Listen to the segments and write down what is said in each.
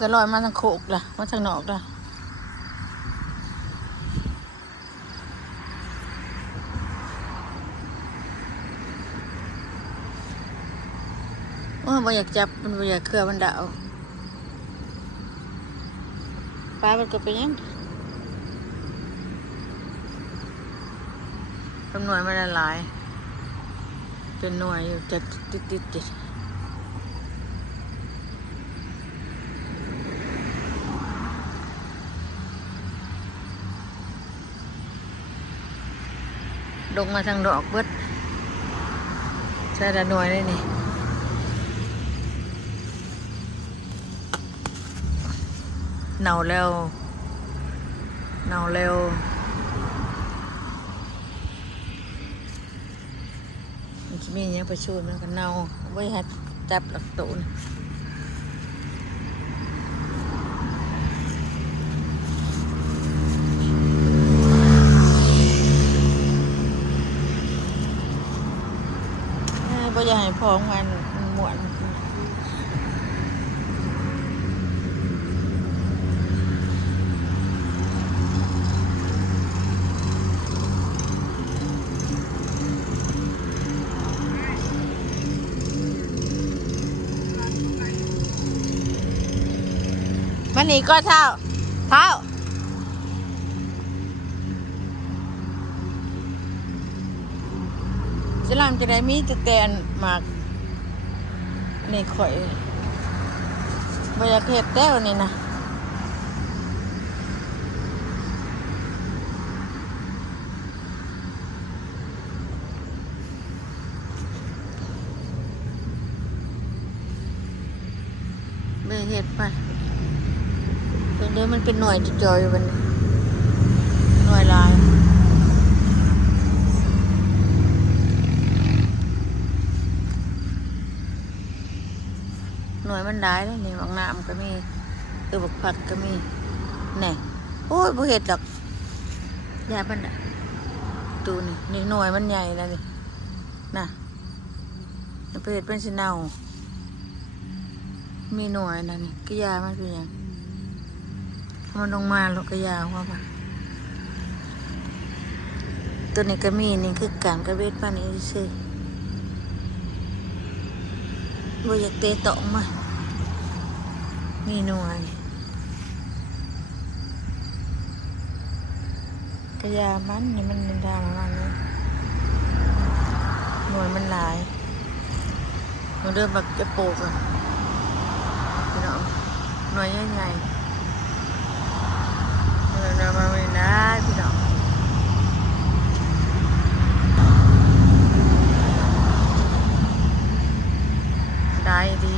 ก็ลอยมาทางโคกล่ะมาทางนอกล่ะบ่อยากจับมันบ่อยากเครือมันดาวปลามันก็เป็นยังจำนวนมันหลายเป็นหน่วยอยู่จะติดลงมาทางดอกเบิดใช่ละหน่วยเลยนี่เน่าแล้วมันจะมีอย่างประชุมมันก็เน่าไว้ให้จับหลักตูนบ่อยากให้พองมันหมวนมันนี่ก็เท้าจะlàmจะได้มีจะแตนมากนี่ข่อยบ่อยากเฮ็ดแล้วนี่นะไม่เฮ็ดไปเดี๋ยวมันเป็นหน่วยจอยๆมันหน่วยลายหน่วยมันได้แล้วนี่บางน้ำก็มีบักผัดก็มีแน่โอ้ยบ่เฮ็ดดอกยามันน่ะตูนี่หน่วยมันใหญ่แล้วนี่น่ะไปเฮ็ดเป็นสิเน่ามีหน่วยนั่นนี่ก็ยามันเป็นหยังมันลงมาแล้วก็ยาว่าป่ะตัวนี้ก็มีนี่คือการกระเวทปานนี้ซื่อบ่อยากเตะตอกมามีหน่วยกระยามันนี่มันดามันนี่หน่วยมันหลายมันเริ่มแบบจะโปกอ่ะพี่น้องหน่วยใหญ่ๆหน่วยมันไม่ได้พี่น้องได้ดี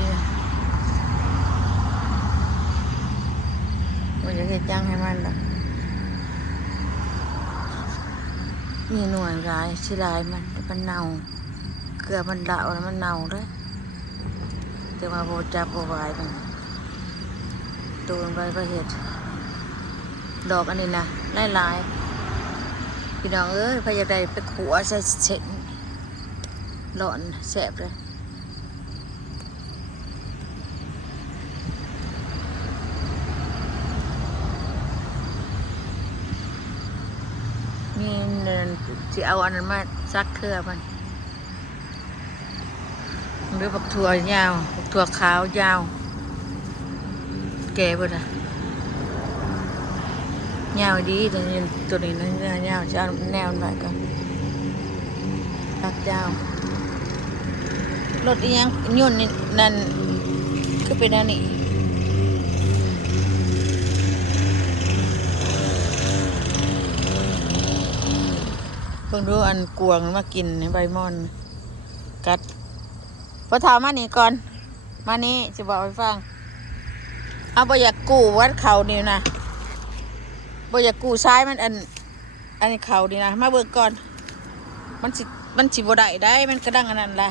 มันจะเห็ดจังให้มันละมีหน่วยร้ายชื่อลายมันเน่าเกลือมันดาวแล้วมันเน่าด้วยจะมาโบจับโบวายมันตัวมันไปเห็ดดอกอันนี้นะลายพี่น้องเอ้ยพยาได้ไปขัวใส่เส้นหลอนแสบเลยนี่จะเอาอันนั้นมาซักเครือมันหรือบักถั่วยาวบักถั่วขาวยาวแก่บ่ล่ะยาวดีแต่ตัวนี้นั่นยาวจะแนวหน่อยก่อนตักยาวรถอีหยังยุ่นนี่นั่นก็เป็นอันนี้เพิ่งรู้อันกวงมากินในใบม่อนกัดพอถามมานี่ก่อนมานี่จะบอกให้ฟังเอาบ่อยากกู้วัดเขานี่นะบ่อยากกู้ซ้ายมันอันนี้เขานี่นะมาเบิกก่อนมันสิบ่ได้มันกระดังอันนั้นล่ะ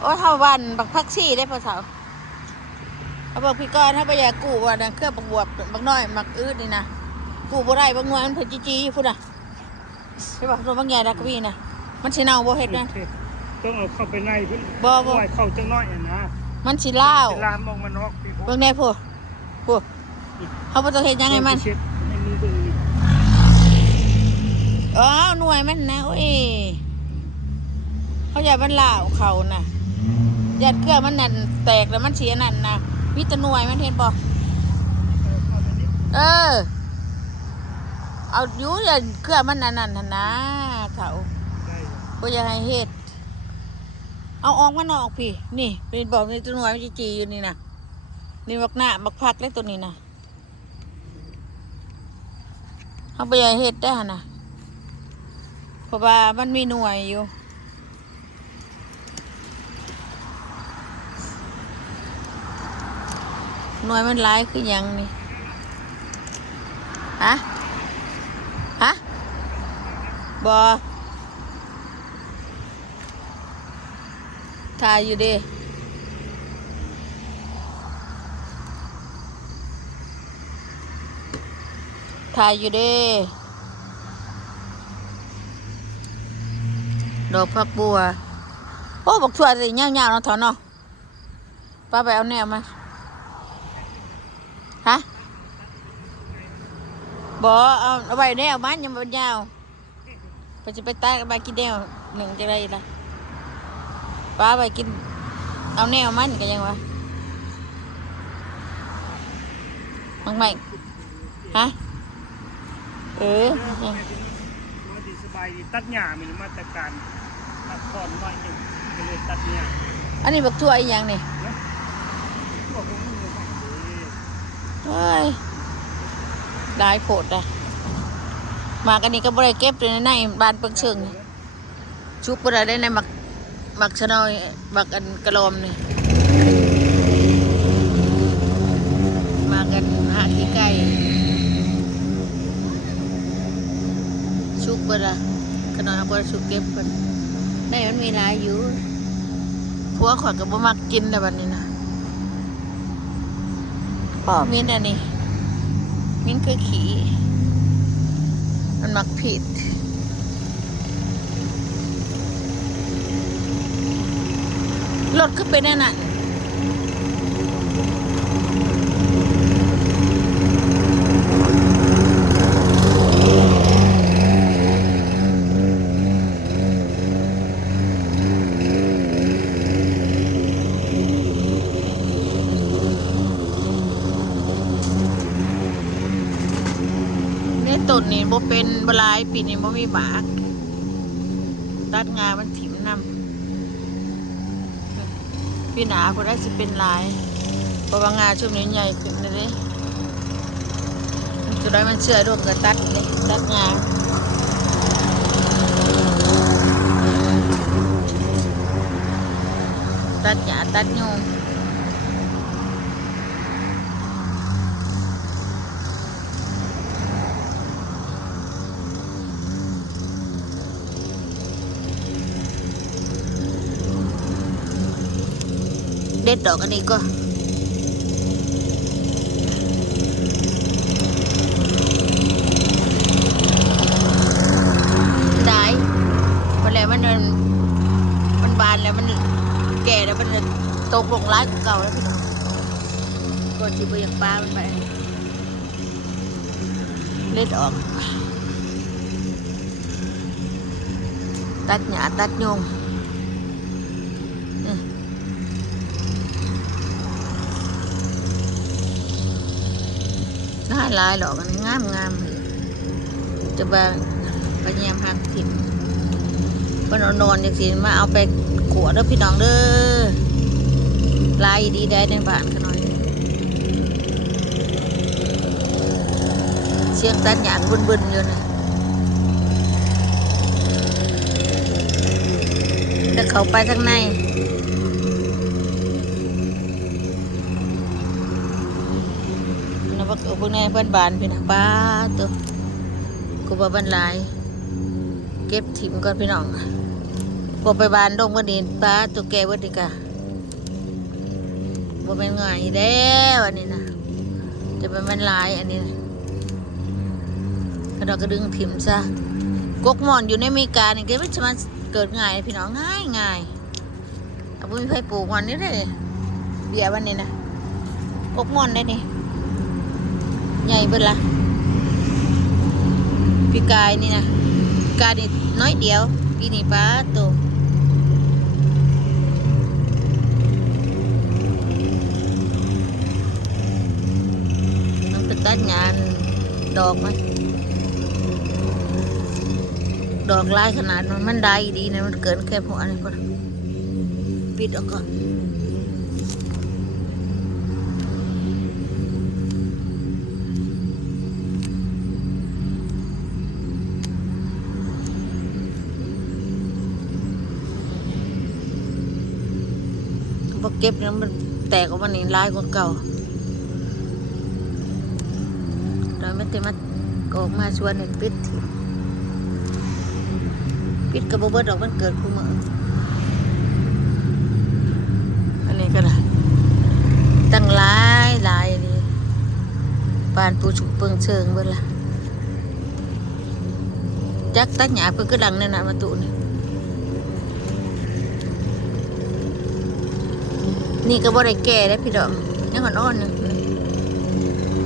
โอ้เท่าวันบักพักซี่ได้พอเท่าเอาบอกพี่ก่อนถ้าบ่อยากกู้ว่าเครื่องบักบวบบักน้อยบักอืดนี่นะกู้บ่ได้บางงานเพิ่นจีๆพุ่นน่ะใช่ป่ะตัวบางใหญ่ดักวีน่ะมันสิเน่าบ่เฮ็ดนะต้องเอาเข้าไปในเพิ่นบ่เข้าจังน้อยนะ มันสิเล่าว ลามมองมันนอกพี่ เบิ่งแน่พูเขาบ่ต้องเฮ็ดหยังไงมัน ไม่มีเบิ่งนี่ อ๋อหน่วยมันนะโอ้ยเขาอยากมันลาวเขาน่ะยัดเครื่องมันนั่นแตกแล้วมันเสียนั่นนะมีแตะหน่วยมันเห็นบ่เออเอาอยู่อย่าเครื่องมันนั่นน่ะนะเขาบ่อยากให้เฮ็ดเอาออกมันออกพี่นี่เป็นบอกมีแตะหน่วยมันจีอยู่นี่นะนี่บักหน้าบักพักได้ตัวนี้นะเขาบ่อยากให้เฮ็ดได้หั่นน่ะเพราะว่ามันมีหน่วยอยู่หน่วยมันร้ายคือหยังนี่ฮะบอถ่ายอยู่ดิถ่ายอยู่ดิดอกผักบัวโอ้บอกชวนสิเงี้ยวๆเนาะถอนเนาะป้าไปเอาแนวมาฮะบอเอาไว้แนวมันยังมันยาวไปจะไปตัดไปกินแนวหนึ่งจะได้ละป้าไปกินเอาแนวมันกันยังวะมังใหม่ฮะว่าดีสบายดีตัดหญ้ามีมาตรการตัดตอนน้อยหนึ่งก็เลยตัดหญ้า อันนี้บักทั่วอีกอย่างนี่ พวกมึงอยู่ฝั่งนี้ เฮ้ยได้โผดอ่ะมากันนี่ก็บ่ได้เก็บเลยในบ้านเปิงเชิงนี่ชุบบ่ได้ในหมักชะนอยหมักอันกระลอมนี่มากันหาที่ไก่ชุบบ่ได้ขนอยบ่ได้ชุบเก็บเพิ่นได้มันมีหลายอยู่ผัวข่อยก็บ่มักกินแต่บัดนี้นะมิ้นอันนี้มิ้นคือขี้มันมักผิดรถก็เป็นนั่นน่ะต้นนี่บ่เป็นบลายปีนี้บ่มีหมากตัดงามันถิ่มนำปีหนาคนได้สิเป็นลายเพราะว่างาช่วงนี้ใหญ่ขึ้นเลยจะได้มันเชื่อร่วมกับตัดเลยตัดงาตัดหญ้าตัดโยงเด็ดดอกอันนี้ก็ได้พอแล้วมันบานแล้วมันแก่แล้วมันตกลงร้ายกว่าเก่าแล้วพี่น้องก่อนที่ไปอย่างปลามันไปเล็ดออกตัดหญ้าตัดโยงน่าลายหรอกมันงามจะไปพยายามหักถิ่นมันนอนอย่างสิมาเอาไปขวดแล้วพี่น้องเด้อลายดีได้ในบ้านกันหน่อยเสียงตัดหยาดบึนๆอยู่นะจะเข้าไปทางในพวกนี้เพื่อนบานพี่น้องป้าตัวกูบ่บรรลัยเก็บถิ่มก่อนพี่น้องพอไปบานดงวันนี้ป้าตัวแกวันนี้กะบ่เป็นง่ายแล้วอันนี้นะจะเป็นบรรลัยอันนี้นะกระดอกกระดึงถิ่มซะกกหมอนอยู่ในอเมริกานี่ก็ไม่จะมาเกิดง่ายพี่น้องง่ายเอาบุญไผ่ปลูกวันนี้เลย เบียร์วันนี้นะกกม่อนได้นี่ใหญ่เบิดละปีกายนี่นะปีกายนี่น้อยเดียวปีนี้ป้าโตมันเป็นตัดงานดอกมันดอกลายขนาดมันได้ดีนะมันเกินแค่หัวนี่ก่อนปิดออกก่อนพอเก็บแล้วมันแตกออกมานี่ลายกว่าเก่าเราไม่ได้มาออกมาชวนให้ปิดถิ่มปิดกระบอกเบิดดอกมันเกิดคู่มืออันนี้ก็ได้ตั้งหลายนี่ปานปูฉุกเปิงเชิงเบิดละจักตัดหญ้าเพิ่นก็ดังนั่นน่ะมาตุนี่ก็บ่ได้แก่ได้พี่ดอกยังอ่อนๆอยู่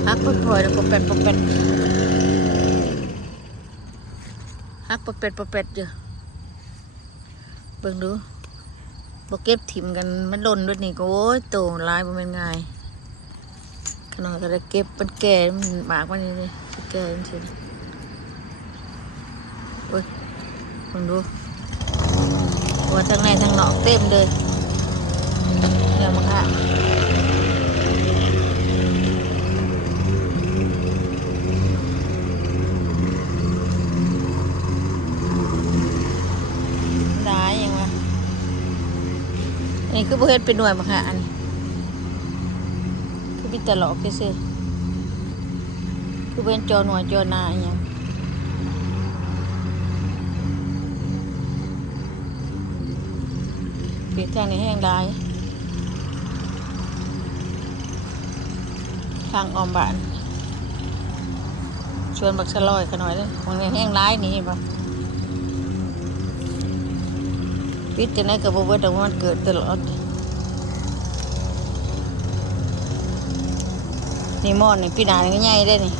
ฮักปล่อยแล้วปะเป็ดฮักปะเป็ดอยู่เบิ่งดูบ่เก็บถิ่มกันมันหล่นด้วยนี่ก็โอ้ยโตหลายบ่แม่นง่ายขนาดก็ได้เก็บมันแก่มันหมากมันนี่เลยสิแก่จังซี่โอ้ยเบิ่งดูว่าทั้งในทั้งนอกเต็มเลยเดี๋ยวมาค่ะได้ยังวะนี่คือบ่เฮ็ดเป็นหน่วยมาค่ะอันนี้คือมีแต่หลอกซื่อคือเป็นจอหน่วยจอนาอหยังเปียกทางนี้แห้งได้ทางออมบ้านชวนบักสะลอยกันหน่อยเลยตรงนี้แห้งร้ายนี่ป่ะปิดจะไหนกับบ่เบิดดอกมันเกิดตลอดนี่มอนนี่พี่นานี่ใหญ่ได้นี่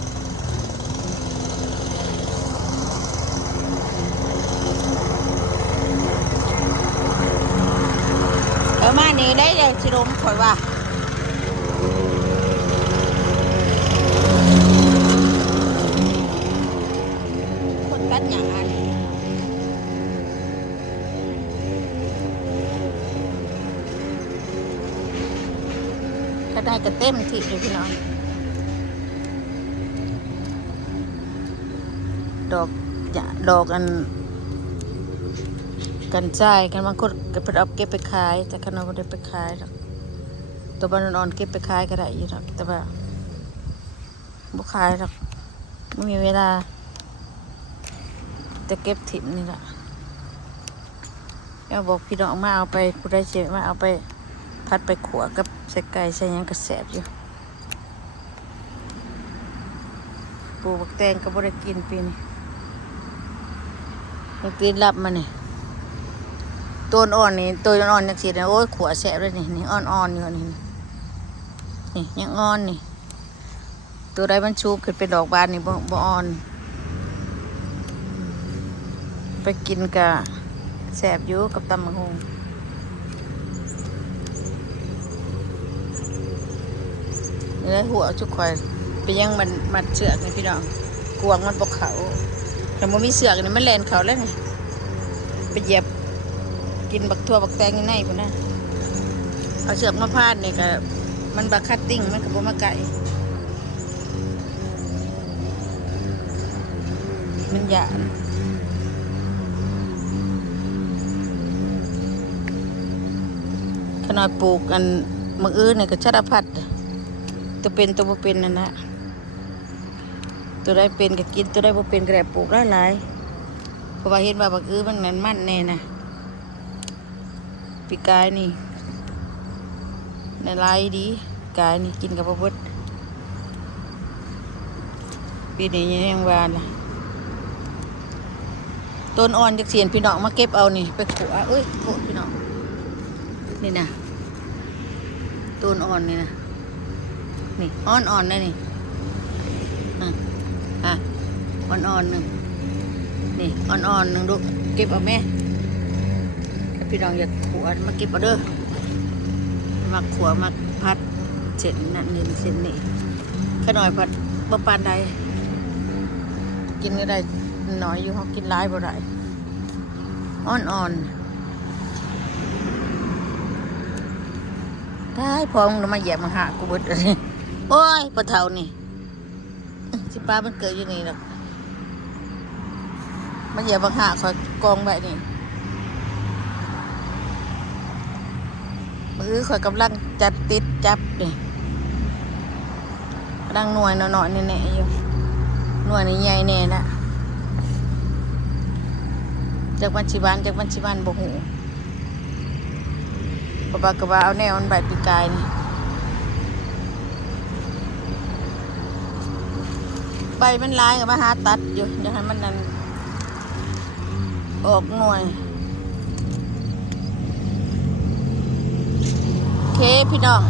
เอามานี่ได้เดี๋ยวสิลมข่อยว่าคนตัดหญ้าถ้าได้ก็เต็มที่เลยพี่น้องดอกอันกันใจกันบางคนก็เพิ่นเอาเก็บไปขายแต่คันเราบ่ได้ไปขายหรอกตัวบ้านอ่อนๆเก็บไปขายก็ได้อยู่หรอกแต่ว่าบ่ขายหรอกไม่มีเวลาจะเก็บถิ่นนี่แหละแล้วบอกพี่น้องมาเอาไปผู้ใดสิมาเอาไปพัดไปขัวกับใส่ไก่ใส่หยังก็แซ่บอยู่ปลูกบักแตงก็บ่ได้กินปีนี้มันปีนรับมานี่ต้นอ่อนนี่ต้นอ่อนจังซี่นะโอ้ยขัวแซ่บเลยนี่อ่อนๆอยู่นี่ยังอ่อนนี่ตัวใดมันชุบขึ้นเป็นดอกบานนี่บ่อ่อนไปกินกะแซ่บอยู่กับตำบักหุ่งนี่แหละหัวจุกข่อยไปยังมันมัดเชือกนี่พี่น้องกวางมันปกเขาแต่บ่มีเสือกนี่มันแล่นเขาแล้วนี่ไปเหยียบกินบักทั่วบักแตงอยู่ในพุ่นนะเอาเชือกมาพาดนี่ก็มันบักคัตติ้งมันก็บ่มาไก่มันหยาบขนาดปลูกอันมืออื่นนี่ก็ชะดาพัดตัวเป็นตัวบ่เป็นนั่นนะตัวได้เป็นก็กินตัวได้บ่เป็นก็ได้ปลูกหลายๆเพราะว่าเห็นว่าบักมันนั้นมันแน่นะปีกายนี่ในลายดีกายนี่กินกับบ่เบิดปีนี้ยังว่าล่ะต้นอ่อนจักเสียนพี่น้องมาเก็บเอานี่ไปขัวเอ้ยโคตรพี่น้องนี่นะต ตัวอ่อนนี่นะนี่อ่อนๆเลยนี่อ่อนๆหนึ่งนี่อ่อนๆหนึ่งลูกเก็บเอาแม่ถ้าพี่น้องอยากขวดมาเก็บเอาเด้อมาขวดมาพัดเส้นนั่นนี่เส้นนี่ขน่อยพัดบ่ปานใดกินก็ได้น้อยอยู่เขากินหลายบ่ได้อ่อนๆได้พอมึงมาเหยียบมาหากูเบิดเลยโอ้ยปลาเท่านี่สิปลามันเกิดอยู่นี่หรอกมาเหยียบมาหาคอยกองไว้นี่มือคอยกำลังจัดติดจับนี่กำลังหน่วยหน่อยๆแน่ๆอยู่หน่วยนี่ใหญ่แน่ละจากบัญชีบ้านบ่หูปากกระบาเอาแนวมันใบปีกายนี่ใบมันลายกับมาหาตัดอยู่อยากให้มันนั่นออกหน่วยโอเคพี่น้อง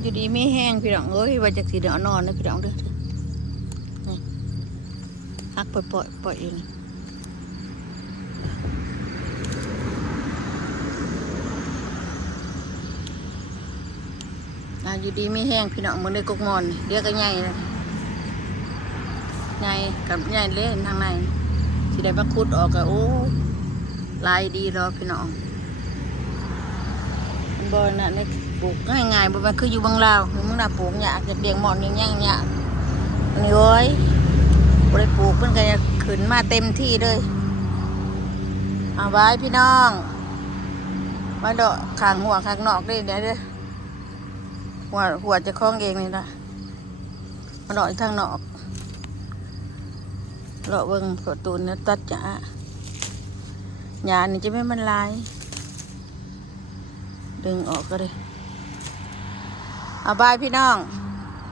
อยู่ดีไม่แห้งพี่น้องเอ้ยว่าจากสีเดือดนอนนะพี่น้องเด้อนี่ฮักปล่อยอยู่นี่อยู่ดีไม่แห้งพี่น้องมันได้กกมอนเดี๋ยวก็ใหญ่เลยใหญ่กับใหญ่เล่นทางในสิได้มาคุดออกก็โอ้ลายดีรอพี่น้องบอลน่ะนี่ปลูกง่ายๆบ่แม่นคืออยู่บางลาวมึงน่ะปลูกยากจะเลี้ยงหมอนยังยากอันนี้โอ้ยบ่ได้ปลูกเพิ่นก็จะขึ้นมาเต็มที่เลยเอาไว้พี่น้องมาดอกข้างหัวข้างนอกได้เดี๋ยวเด้อหัวจะคล้องเองนี่ละมาดอกทางนอกเลาะเบิ่งขอตูนเนี่ยตัดหญ้านี่จะไม่มันลายดึงออกก็ได้เอาบายพี่น้อง